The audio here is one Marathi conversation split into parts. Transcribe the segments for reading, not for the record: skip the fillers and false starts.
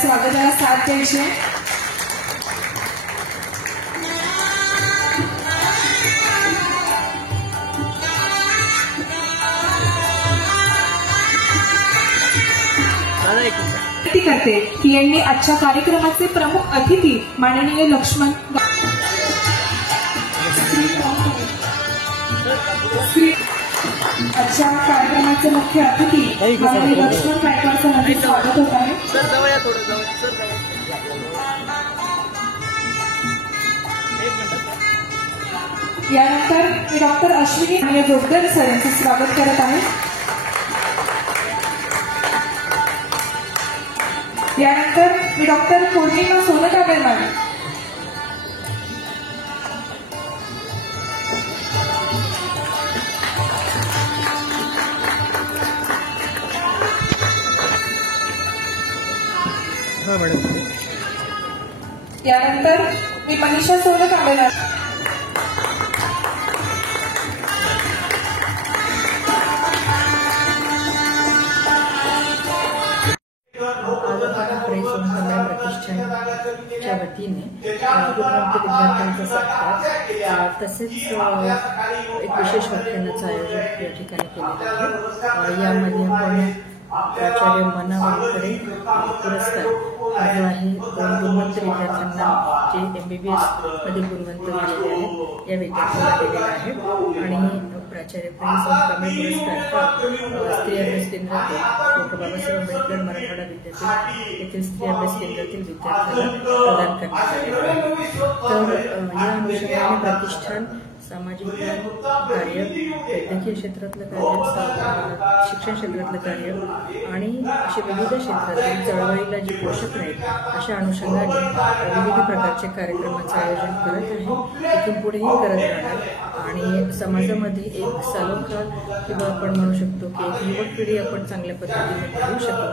स्वागताला साथ द्यायची आहे. विनंती करते की यांनी आजच्या कार्यक्रमाचे प्रमुख अतिथी माननीय लक्ष्मण आजच्या कार्यक्रमाचे मुख्य अतिथी माननीय लक्ष्मण गायकवाड सरांचे स्वागत होत आहे. यानंतर मी डॉक्टर अश्विनी आणि जोगदर सर यांचे स्वागत करत आहे. यानंतर मी डॉक्टर पौर्णिमा सोनकाबे मॅडम, यानंतर मी मनीषा सोनकाबे मॅडम, प्रतिष्ठानच्या वतीने गुणवंत विद्यार्थ्यांचा सत्कार तसेच एक विशेष व्याख्यानाचं आयोजन या ठिकाणी केलेलं आहे. यामध्ये आपण प्राचार्य मना वानखडे पुरस्कार जो आहे गुणवंत विद्यार्थ्यांना जे MBBS मध्ये गुणवंत झालेले आहेत या विद्यार्थ्यांना दिलेला आहे. आणि प्राचार्य प्रेम सोनकांबळे पुरस्कार स्त्री अभ्यास केंद्रातील डॉक्टर बाबासाहेब आंबेडकर मराठवाडा विद्यापीठ येथील स्त्री अभ्यास केंद्रातील विद्यार्थ्यांना प्रदान करण्यात आलेला आहे. तर या अनुषंगाने प्रतिष्ठान सामाजिक कार्य, वैद्यकीय क्षेत्रातलं कार्य, शिक्षण क्षेत्रातलं कार्य आणि असे विविध क्षेत्रातील चळवळीला जे पोषक नाहीत अशा अनुषंगाने विविध प्रकारचे कार्यक्रमाचं आयोजन करत आहे. इथून पुढेही करत राहणार आणि समाजामध्ये एक सलोखा किंवा आपण म्हणू शकतो की एक युवक पिढी आपण चांगल्या पद्धतीने घडवू शकतो,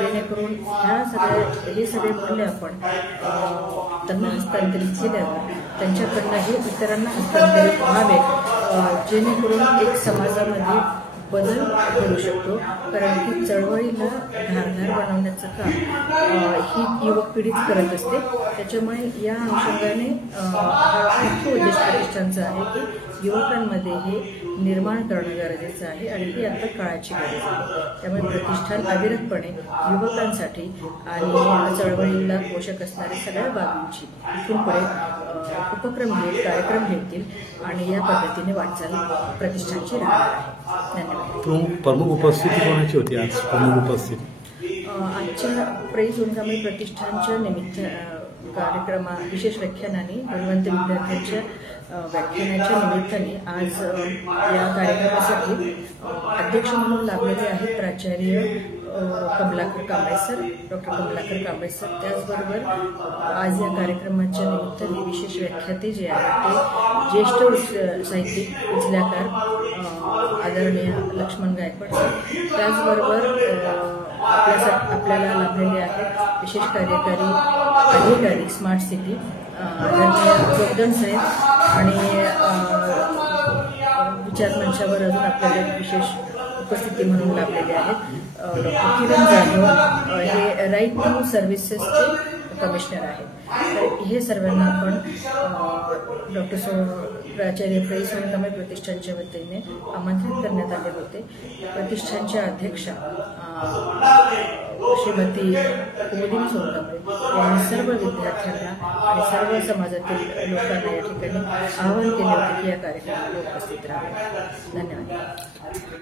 जेणेकरून हे सगळे मूल्य आपण त्यांना हस्तांतरित केल्यावर त्यांच्याकडनं हे इतरांना हस्तांतरित व्हावे, जेणेकरून एक समाजामध्ये बदल करू शकतो. कारण की चळवळीला धारदार बनवण्याचं काम ही युवक पिढीच करत असते. त्याच्यामुळे या अनुषंगाने हा मुख्य उद्देश प्रतिष्ठानचा आहे की युवकांमध्ये हे निर्माण करणं गरजेचं आहे आणि ही आता काळाची गरज आहे. त्यामुळे प्रतिष्ठान अविरतपणे युवकांसाठी आणि चळवळीला पोषक असणाऱ्या सगळ्या बाबींची इथून पुढे उपक्रम घेत कार्यक्रम घेतील आणि या पद्धतीने वाटचाल प्रतिष्ठानची राहणार आहे. धन्यवाद. प्रमुख उपस्थिती कोणाची होती आज? प्रमुख उपस्थिती आजच्या प्रेम सोनकांबळे प्रतिष्ठानच्या निमित्त विशेष व्याख्यानाने गुणवंत विद्यार्थ्यांच्या व्याख्यानाच्या निमित्ताने आज या कार्यक्रमासाठी अध्यक्ष म्हणून लाभलेले आहेत प्राचार्य Kamalakar Kamble sir, doctor Kamalakar Kamble sir. त्याचबरोबर आज या कार्यक्रमाच्या निमित्ताने विशेष व्याख्याते जे आहेत ते ज्येष्ठ साहित्यिक उचल्याकार आदरणीय लक्ष्मण गायकवाड सर. त्याचबरोबर आपल्याला लाभलेले आहेत विशेष कार्यकारी अधिकारी स्मार्ट सिटी आदरणीय जोगदन साहेब आणि विचारमंचावर अजून आपल्याला विशेष उपस्थिती म्हणून लाभलेले आहेत डॉक्टर किरण जाधव, हे राईट टू सर्व्हिसेसचे कमिशनर आहेत. तर हे सर्वांना आपण प्राचार्य प्रेम सोनकांबळे प्रतिष्ठानच्या वतीने आमंत्रित करण्यात आले होते. प्रतिष्ठानच्या अध्यक्षा श्रीमती कुमुदिनी सोनकांबळे यांनी सर्व विद्यार्थ्यांना आणि सर्व समाजातील लोकांना या ठिकाणी आवाहन केले होते की या कार्यक्रमाला उपस्थित राहावे. धन्यवाद.